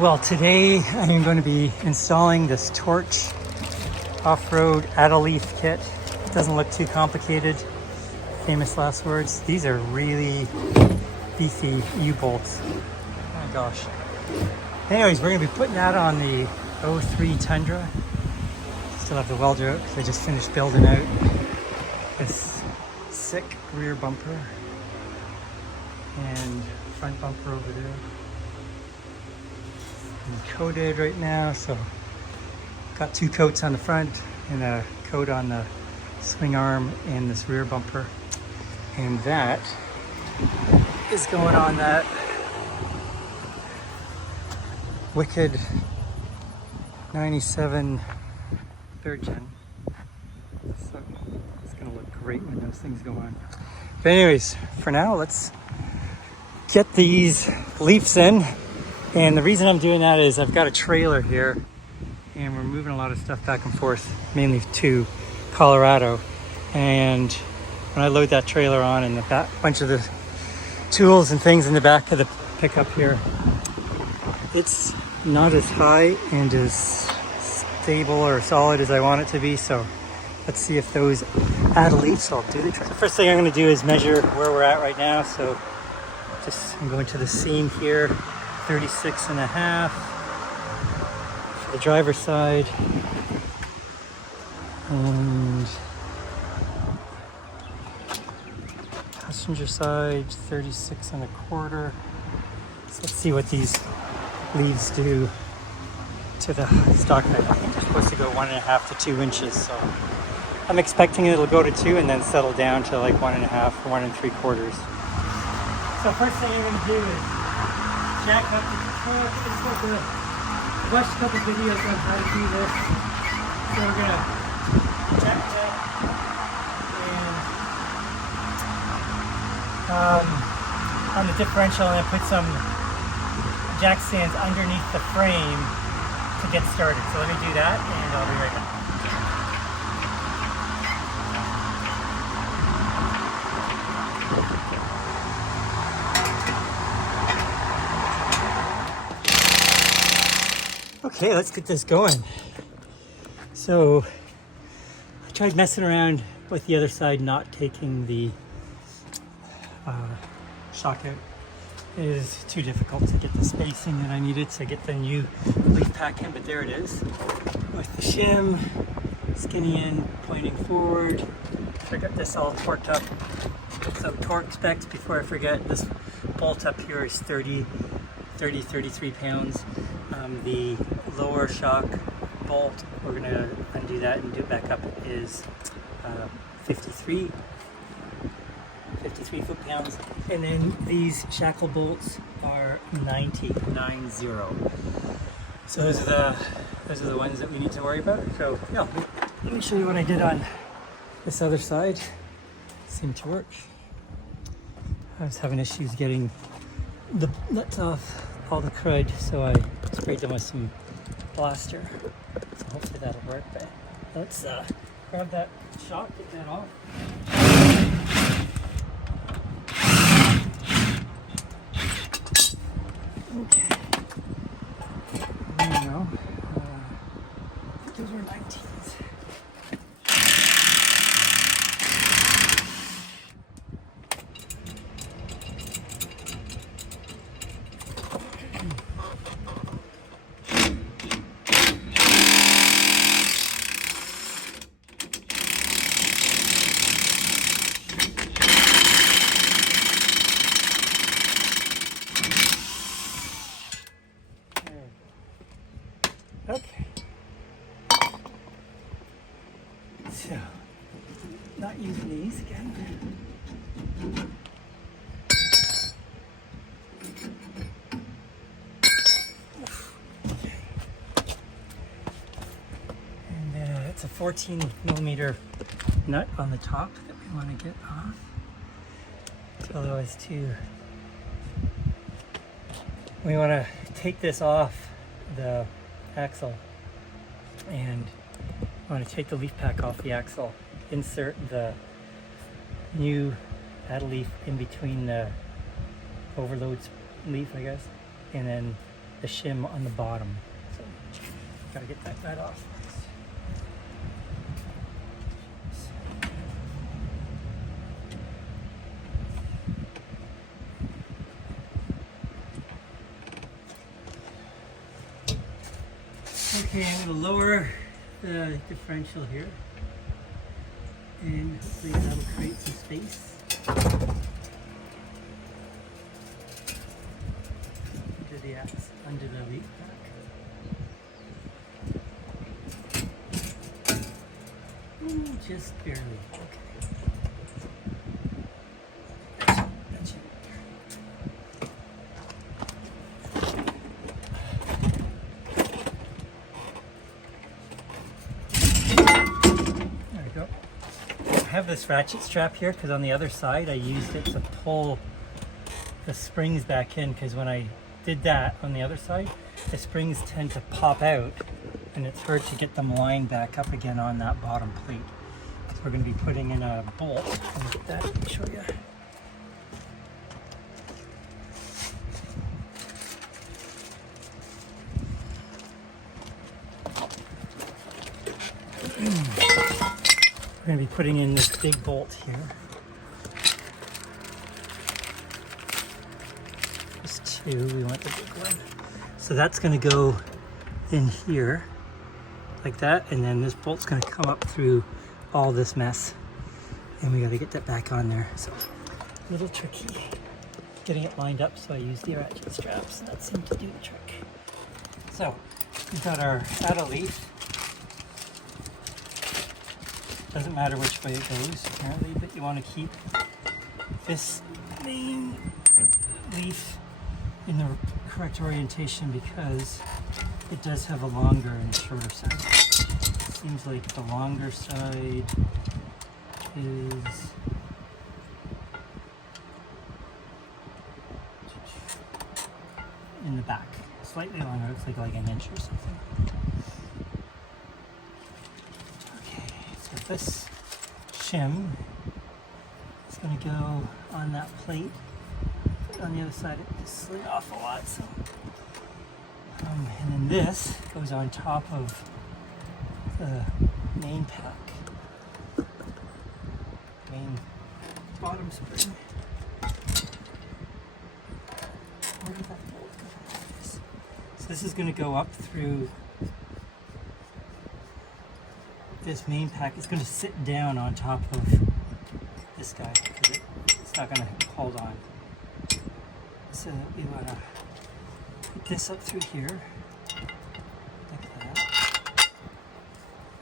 Well, today I'm going to be installing this Torch Offroad Add kit. It doesn't look too complicated. Famous last words. These are really beefy U-bolts. Oh my gosh. Anyways, we're going to be putting that on the 03 Tundra. Still have the welder out because I just finished building out this sick rear bumper and front bumper over there. I'm coated right now, so got 2 coats on the front and a coat on the swing arm and this rear bumper, and that is going on that wicked 97 3rd gen. So it's gonna look great when those things go on. But anyways, for now, let's get these leafs in. And the reason I'm doing that is I've got a trailer here and we're moving a lot of stuff back and forth, mainly to Colorado. And when I load that trailer on and a bunch of the tools and things in the back of the pickup here, it's not as high and as stable or solid as I want it to be. So let's see if those add leafs will do the trick. The first thing I'm going to do is measure where we're at right now. So I'm going to the seam here. 36.5 for the driver's side, and passenger side 36.25. So let's see what these leaves do to the stock height. I think they're supposed to go 1.5 to 2 inches, so I'm expecting it'll go to 2 and then settle down to like 1.5 or 1 3/4. So first thing I'm going to do is jack up the truck. I watched a couple videos on how to do this. So we're gonna jack that and on the differential, and put some jack stands underneath the frame to get started. So let me do that and I'll be right back. Okay, let's get this going. So I tried messing around with the other side, not taking the shock out. It is too difficult to get the spacing that I needed to get the new leaf pack in, but there it is. With the shim, skinny end pointing forward. I got this all torqued up. Some torque specs before I forget. This bolt up here is 33 pounds. The lower shock bolt, we're going to undo that and do it back up, is 53 foot-pounds. And then these shackle bolts are 90. So those are the ones that we need to worry about. So yeah, let me show you what I did on this other side. Seemed to work. I was having issues getting the nuts off all the crud, so I sprayed them with some plaster. So hopefully that'll work. But let's grab that shock, get that off. Okay. There you go. Those were 19s. Okay. So, not using these again. Okay. And it's a 14mm nut on the top that we want to get off. Otherwise, we want to take this off the axle, and I want to take the leaf pack off the axle, insert the new add leaf in between the overloads leaf, I guess, and then the shim on the bottom. So gotta get that nut off. Okay, I'm going to lower the differential here, and hopefully that'll create some space. Under the leaf pack. Ooh, just barely. Okay. That's it. There we go. I have this ratchet strap here because on the other side I used it to pull the springs back in, because when I did that on the other side, the springs tend to pop out and it's hard to get them lined back up again on that bottom plate. So we're going to be putting in a bolt. Let me get that and show you. We're going to be putting in this big bolt here. We want the big one. So that's going to go in here like that, and then this bolt's going to come up through all this mess, and we got to get that back on there. So a little tricky getting it lined up, so I used the ratchet straps, and that seemed to do the trick. So we've got our saddle leaf. Doesn't matter which way it goes apparently, but you want to keep this main leaf in the correct orientation because it does have a longer and a shorter side. It seems like the longer side is in the back. Slightly longer, looks like an inch or something. Okay, so this shim is going to go on that plate. On the other side, it just slid off a lot. So, and then this goes on top of the main pack, main bottom spring. Where did that bolt go? So this is going to go up through this main pack. It's going to sit down on top of this guy because it's not going to hold on. So we want to put this up through here, like that,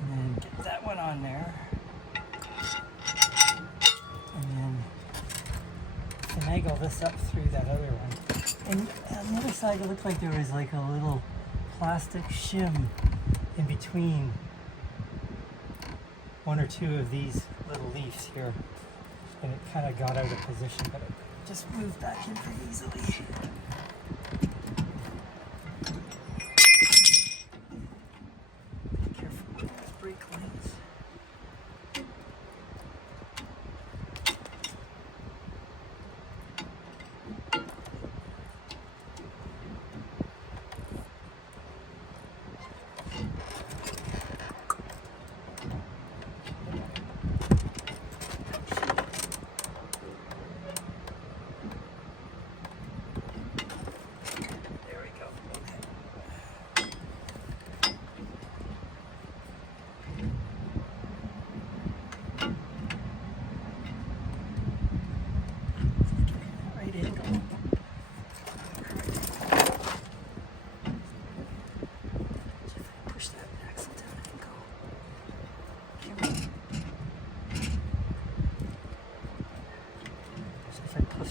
and then get that one on there, and then finagle this up through that other one. And on the other side, it looked like there was like a little plastic shim in between one or two of these little leaves here, and it kind of got out of position, but it just moved back in pretty easily. Be careful with those brake lines.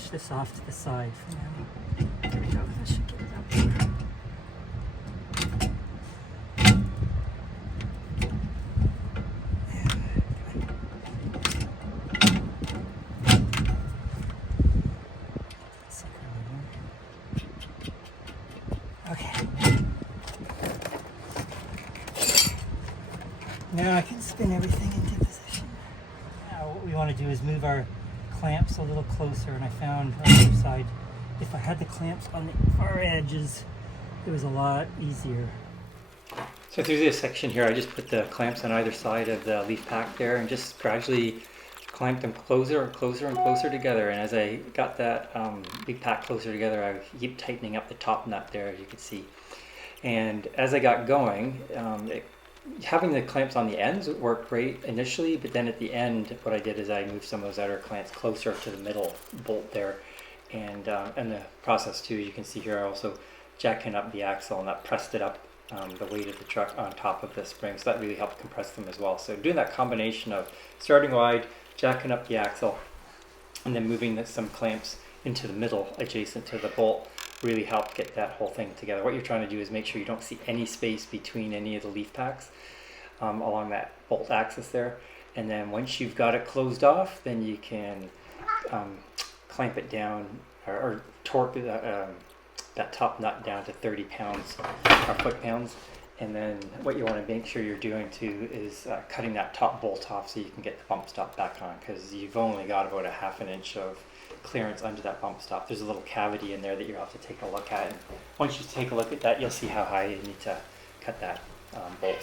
This off to the side for now. There we go. That should get it up there. Okay. Now I can spin everything into position. Now what we want to do is move our clamps a little closer, and I found on the other side, if I had the clamps on the far edges it was a lot easier. So through this section here, I just put the clamps on either side of the leaf pack there and just gradually clamp them closer and closer and closer together. And as I got that leaf pack closer together, I keep tightening up the top nut there, as you can see. And as I got going, having the clamps on the ends worked great initially, but then at the end, what I did is I moved some of those outer clamps closer to the middle bolt there. And the process too, you can see here, I also jacking up the axle, and that pressed it up the weight of the truck on top of the spring, so that really helped compress them as well. So doing that combination of starting wide, jacking up the axle, and then moving some clamps into the middle adjacent to the bolt really helped get that whole thing together. What you're trying to do is make sure you don't see any space between any of the leaf packs along that bolt axis there. And then once you've got it closed off, then you can clamp it down or torque that top nut down to 30 pounds or foot-pounds. And then what you want to make sure you're doing too is cutting that top bolt off so you can get the bump stop back on, because you've only got about a ½ an inch of clearance under that bump stop. There's a little cavity in there that you'll have to take a look at. And once you take a look at that, you'll see how high you need to cut that bolt.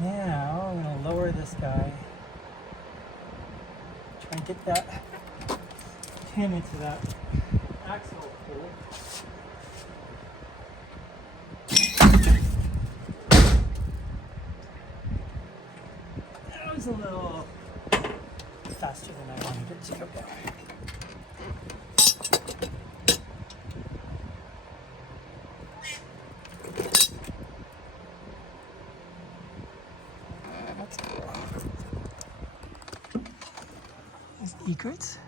Now I'm going to lower this guy, try and get that pin into that axle hole. That was a little faster than I wanted it to go down. Egrets.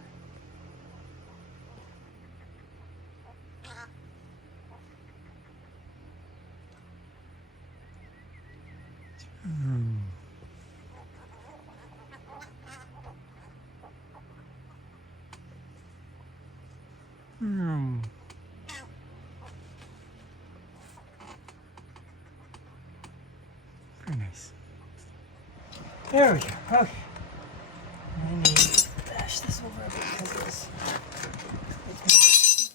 Very nice. There we go. Okay. I need to bash this over a bit because it's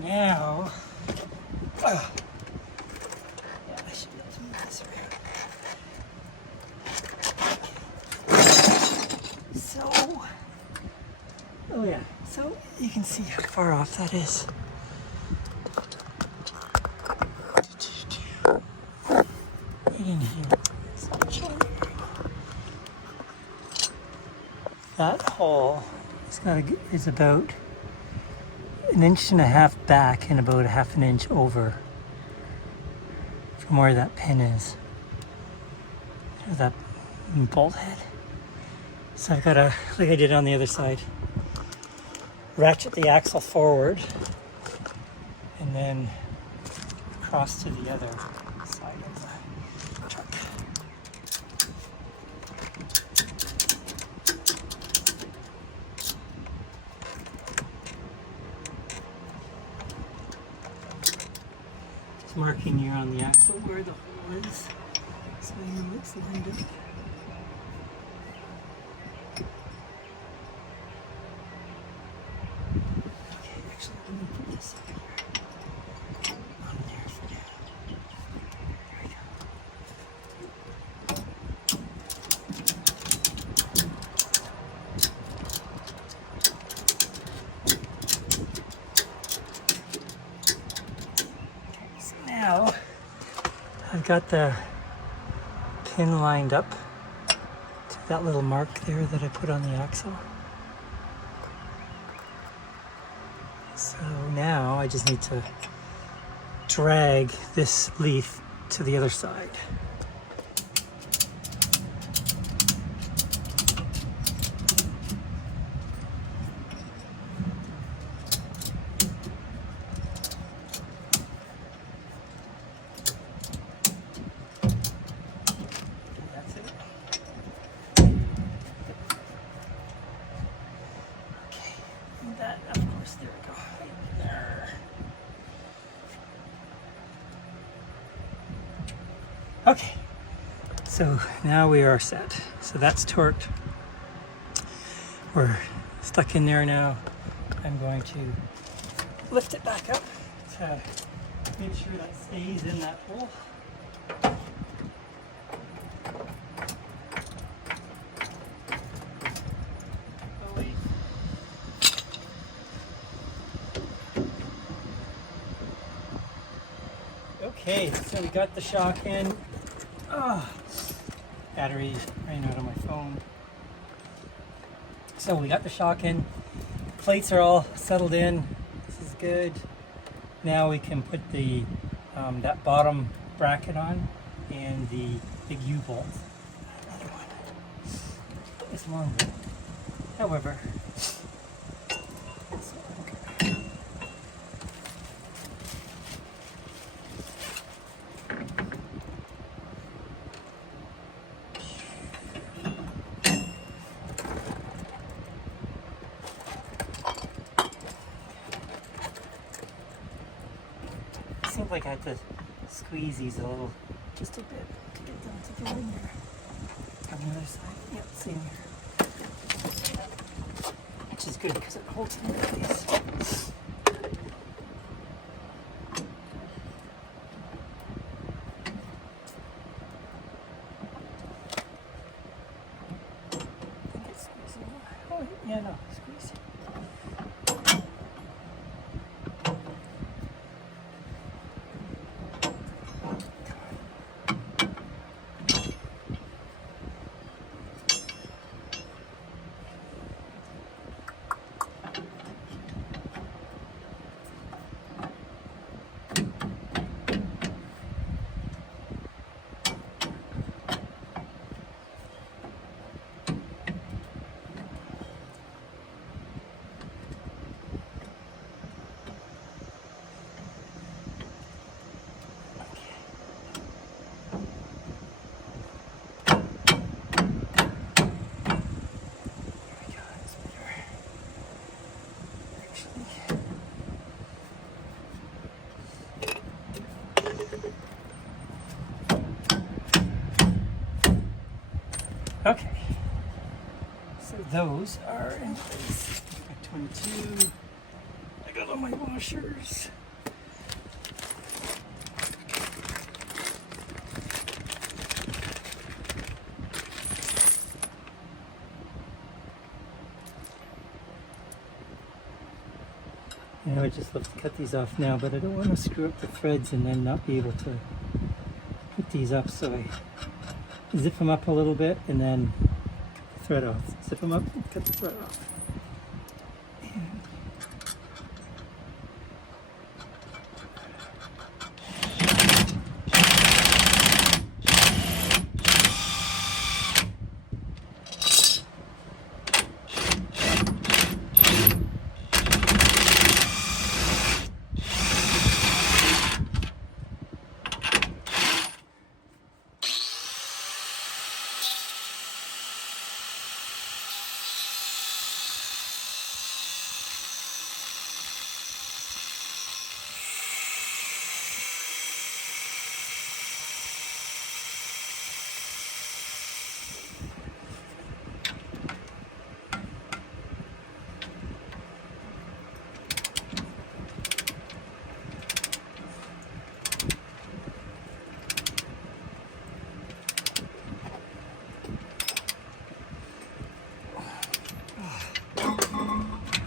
now. Yeah, I should be able to move this around. So, oh yeah, so you can see how far off that is. Right in here. That hole is about 1.5 inches back and about 1/2 inch over from where that pin is. There's that bolt head. So I've got to, like I did on the other side, ratchet the axle forward and then across to the other side of the truck. Just marking here on the axle where the hole is, so you know it's lined up. Now I've got the pin lined up that little mark there that I put on the axle. So now I just need to drag this leaf to the other side. Okay, so now we are set. So that's torqued. We're stuck in there now. I'm going to lift it back up to make sure that stays in that hole. Okay, so we got the shock in. Oh, battery ran out on my phone. So we got the shock in. Plates are all settled in. This is good. Now we can put the that bottom bracket on and the big U-bolt. Another one. It's longer. However, seems like I have to squeeze these a little, just a bit, to get them to go in there. On the other side, yep, same here. Which is good because it holds it in place. I think it's squeezing. Oh, yeah, no, squeeze. Okay, so those are in place. I got 22. I got all my washers. I would just love to cut these off now, but I don't want to screw up the threads and then not be able to put these up, so I zip them up a little bit and then cut the thread off. Zip them up and cut the thread off.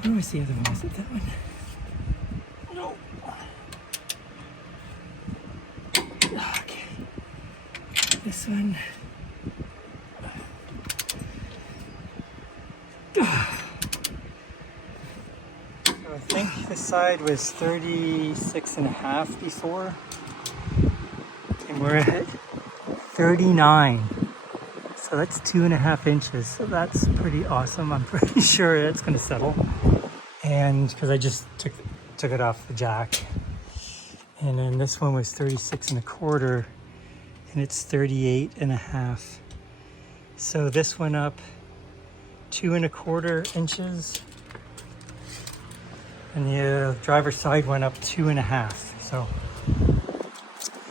Where's the other one? Is it that one? No. Okay. This one. This side was 36.5 before, and we're at 39. So that's 2.5 inches. So that's pretty awesome. I'm pretty sure it's going to settle. And because I just took it off the jack. And then this one was 36.25, and it's 38.5. So this went up 2.25 inches, and the driver's side went up 2.5. So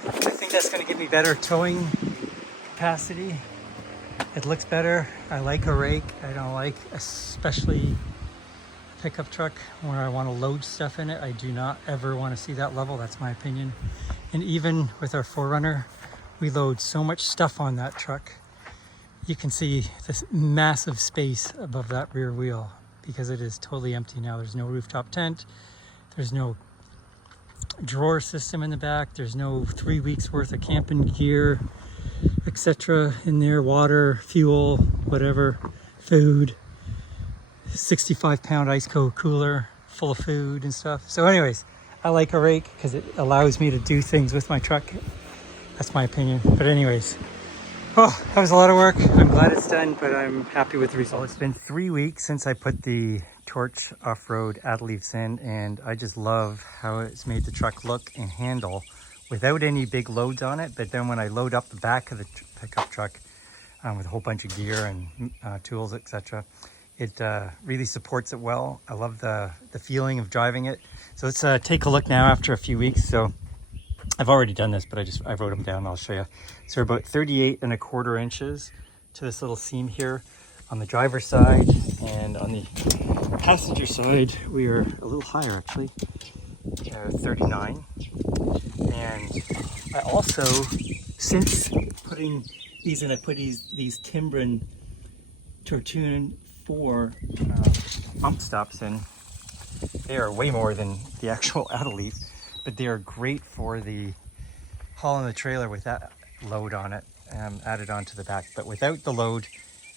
I think that's going to give me better towing capacity. It looks better. I like a rake. I don't like, especially a pickup truck where I want to load stuff in it. I do not ever want to see that level. That's my opinion. And even with our 4Runner, we load so much stuff on that truck. You can see this massive space above that rear wheel because it is totally empty now. There's no rooftop tent. There's no drawer system in the back. There's no 3 weeks worth of camping gear, etc. in there. Water, fuel, whatever, food. 65-pound ice cold cooler full of food and stuff. So anyways, I like a rake because it allows me to do things with my truck. That's my opinion. But anyways, oh, that was a lot of work. I'm glad it's done, but I'm happy with the result. It's been 3 weeks since I put the Torch Offroad Add leaves in, and I just love how it's made the truck look and handle without any big loads on it. But then when I load up the back of the pickup truck with a whole bunch of gear and tools, etc., it really supports it well. I love the feeling of driving it. So let's take a look now after a few weeks. So I've already done this, but I wrote them down. I'll show you. So we're about 38.25 inches to this little seam here on the driver's side, and on the passenger side we are a little higher actually, 39. And I also, since putting these in, I put these Timbren Tortune 4 bump stops in. They are way more than the actual Add leaf, but they are great for the hauling the trailer with that load on it, added onto the back. But without the load,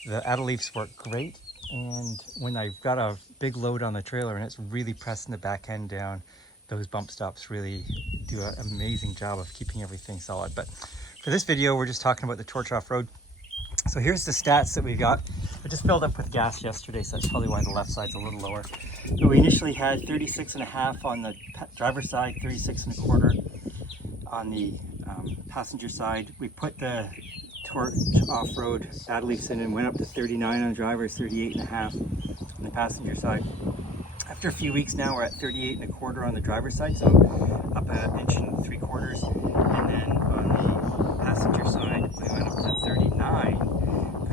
the Add leaves work great. And when I've got a big load on the trailer and it's really pressing the back end down, those bump stops really do an amazing job of keeping everything solid. But for this video, we're just talking about the Torch Offroad. So here's the stats that we got. I just filled up with gas yesterday, so that's probably why the left side's a little lower. But we initially had 36.5 on the driver's side, 36.25 on the passenger side. We put the Torch Offroad Add leaves in and went up to 39 on the driver's, 38.5 on the passenger side. After a few weeks now, we're at 38.25 on the driver's side, so up 1.75 inches. And then on the passenger side, we went up to 39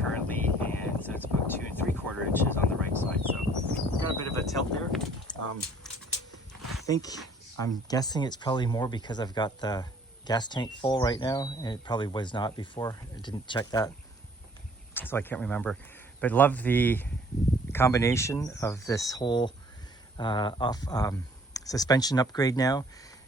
currently, and so it's about 2.75 inches on the right side. So got a bit of a tilt there. I'm guessing it's probably more because I've got the gas tank full right now, and it probably was not before. I didn't check that, so I can't remember. But love the combination of this whole suspension upgrade now.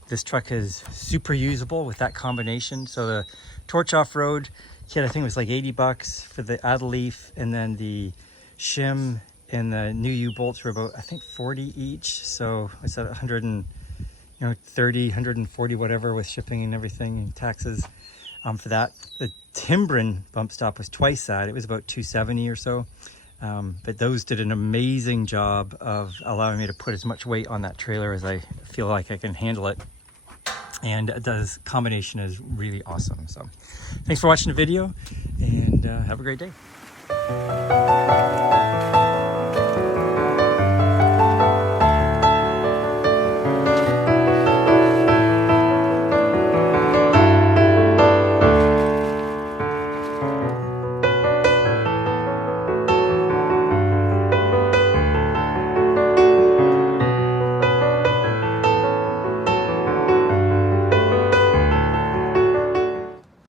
This truck is super usable with that combination. So the Torch Offroad kit, I think it was like 80 bucks for the Add leaf, and then the shim and the new U-bolts were about, I think, 40 each. So it's at 130, 140, whatever, with shipping and everything and taxes for that. The Timbren bump stop was twice that. It was about 270 or so. But those did an amazing job of allowing me to put as much weight on that trailer as I feel like I can handle it. And the combination is really awesome. So thanks for watching the video, and have a great day.